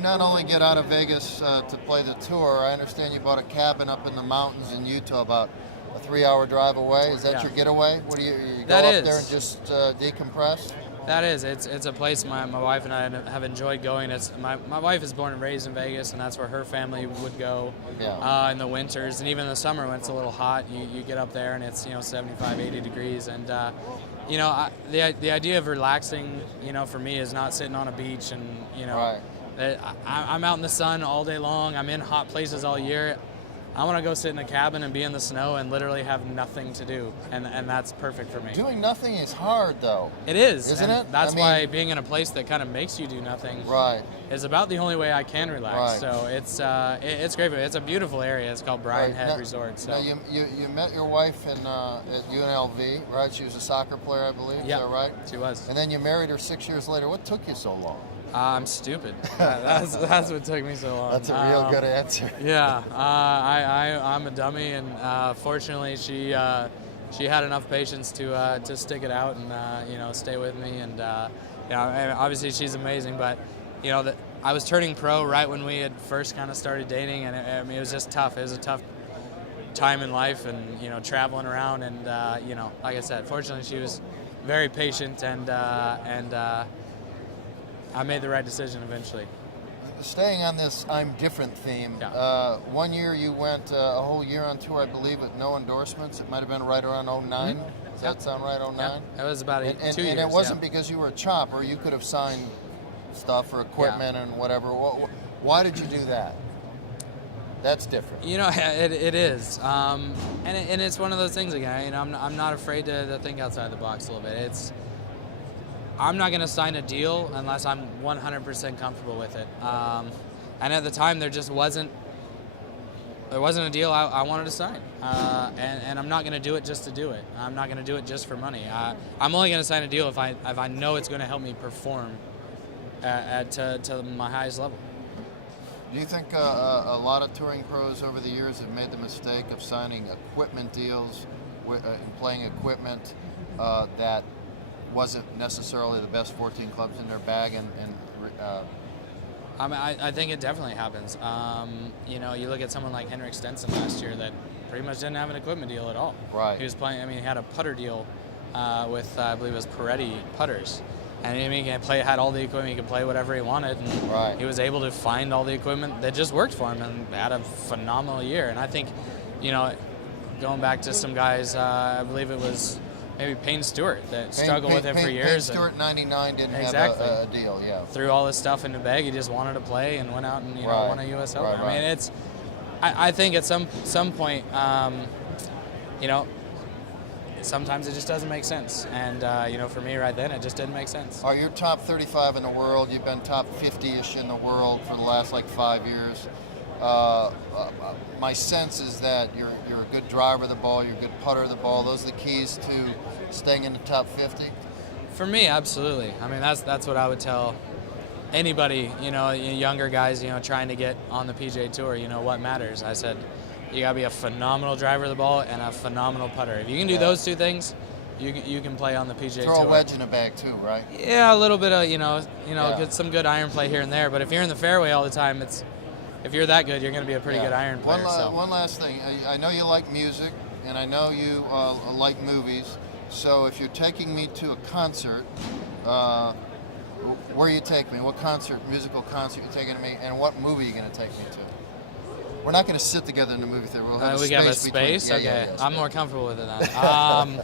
not only get out of Vegas to play the tour, I understand you bought a cabin up in the mountains in Utah, about a 3-hour drive away. Is that your getaway? What do you go up there and just decompress? That is. It's a place my wife and I have enjoyed going. It's my wife is born and raised in Vegas, and that's where her family would go in the winters. And even in the summer when it's a little hot, you get up there and it's 75, 80 degrees. And the idea of relaxing, for me is not sitting on a beach and I'm out in the sun all day long. I'm in hot places all year. I want to go sit in a cabin and be in the snow and literally have nothing to do, and that's perfect for me. Doing nothing is hard, though. It is, isn't it? That's why being in a place that kind of makes you do nothing is about the only way I can relax. So it's great. It's a beautiful area. It's called Bryan Head Resort. So now you met your wife at UNLV, right? She was a soccer player, I believe. Yeah, is that right? She was. And then you married her 6 years later. What took you so long? I'm stupid. That's what took me so long. That's a real good answer. Yeah, I'm a dummy, and fortunately she had enough patience to stick it out and stay with me. And obviously she's amazing, but I was turning pro right when we had first kind of started dating, and it was just tough. It was a tough time in life, and traveling around, and like I said, fortunately she was very patient, and I made the right decision eventually. Staying on this I'm different theme, 1 year you went a whole year on tour, I believe, with no endorsements. It might have been right around 09. Does that sound right, 09? Yeah. It was about 2 years. And it wasn't because you were a chopper. You could have signed stuff or equipment and whatever. Why did you do that? That's different. It is. And it's one of those things again. I'm not afraid to think outside the box a little bit. I'm not going to sign a deal unless I'm 100% comfortable with it. And at the time, there wasn't a deal I wanted to sign. And I'm not going to do it just to do it. I'm not going to do it just for money. I'm only going to sign a deal if I know it's going to help me perform to my highest level. Do you think a lot of touring pros over the years have made the mistake of signing equipment deals, playing equipment that wasn't necessarily the best 14 clubs in their bag, I think it definitely happens. You look at someone like Henrik Stenson last year that pretty much didn't have an equipment deal at all. Right. He was playing. He had a putter deal with I believe it was Peretti putters, and he had all the equipment. He could play whatever he wanted, and he was able to find all the equipment that just worked for him, and had a phenomenal year. And I think, going back to some guys, I believe it was maybe Payne Stewart that struggled with it for years. Payne Stewart, 99, didn't have a deal, Threw all this stuff in the bag. He just wanted to play and went out and won a U.S. Open. I mean, I think at some point, sometimes it just doesn't make sense. And, for me right then, it just didn't make sense. You're top 35 in the world. You've been top 50-ish in the world for the last, 5 years. My sense is that you're a good driver of the ball, you're a good putter of the ball. Those are the keys to staying in the top 50? For me, absolutely. I mean, that's what I would tell anybody, younger guys, trying to get on the PGA Tour, what matters. I said, you got to be a phenomenal driver of the ball and a phenomenal putter. If you can do those two things, you can play on the PGA Tour. Throw a wedge in the bag too, right? Yeah, a little bit of, get some good iron play here and there. But if you're in the fairway all the time, if you're that good, you're going to be a pretty good iron player. One last thing. I know you like music, and I know you like movies. So if you're taking me to a concert, where you take me? What musical concert you taking me, and what movie are you going to take me to? We're not going to sit together in the movie theater. We'll have we space have a space? Between, okay. Yeah, I'm more comfortable with it then.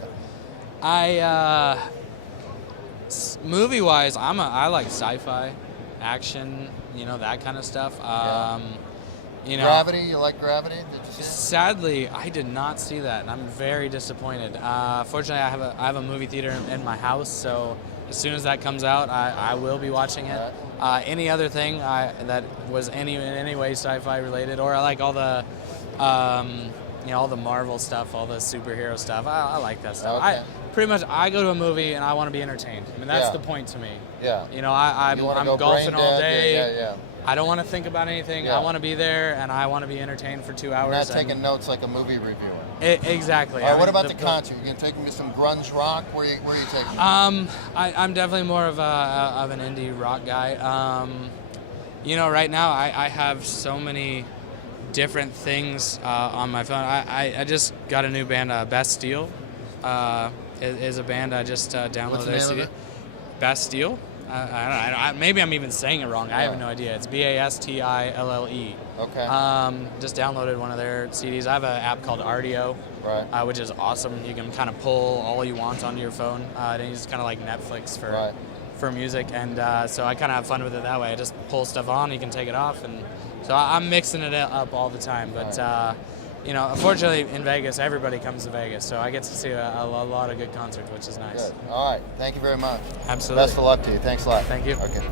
Movie-wise, I like sci-fi, action, that kind of stuff. Gravity, you like Gravity? Did you see it? Sadly, I did not see that, and I'm very disappointed. Fortunately, I have a movie theater in my house, so as soon as that comes out, I will be watching it. Any other thing that was in any way sci-fi related, or I like all the all the Marvel stuff, all the superhero stuff. I like that stuff. Okay. I go to a movie and I want to be entertained. I mean, that's the point to me. Yeah. I'm golfing all day. Yeah. I don't want to think about anything. Yeah. I want to be there, and I want to be entertained for 2 hours. Not taking notes like a movie reviewer. Exactly. All right, what about the concert? You going to take me to some grunge rock? Where are you taking me? I'm definitely more of an indie rock guy. Right now I have so many different things on my phone. I just got a new band, Bastille. Is a band I just downloaded. What's the their name CD. of it? Bastille. I don't know. Maybe I'm even saying it wrong. I have no idea. It's Bastille. Okay. Just downloaded one of their CDs. I have an app called Rdio, Right. which is awesome. You can kind of pull all you want onto your phone. And it's kind of like Netflix for music. And so I kind of have fun with it that way. I just pull stuff on. You can take it off. And so I'm mixing it up all the time. But unfortunately in Vegas, everybody comes to Vegas, so I get to see a lot of good concerts, which is nice. Good. All right. Thank you very much. Absolutely. Best of luck to you. Thanks a lot. Thank you. Okay.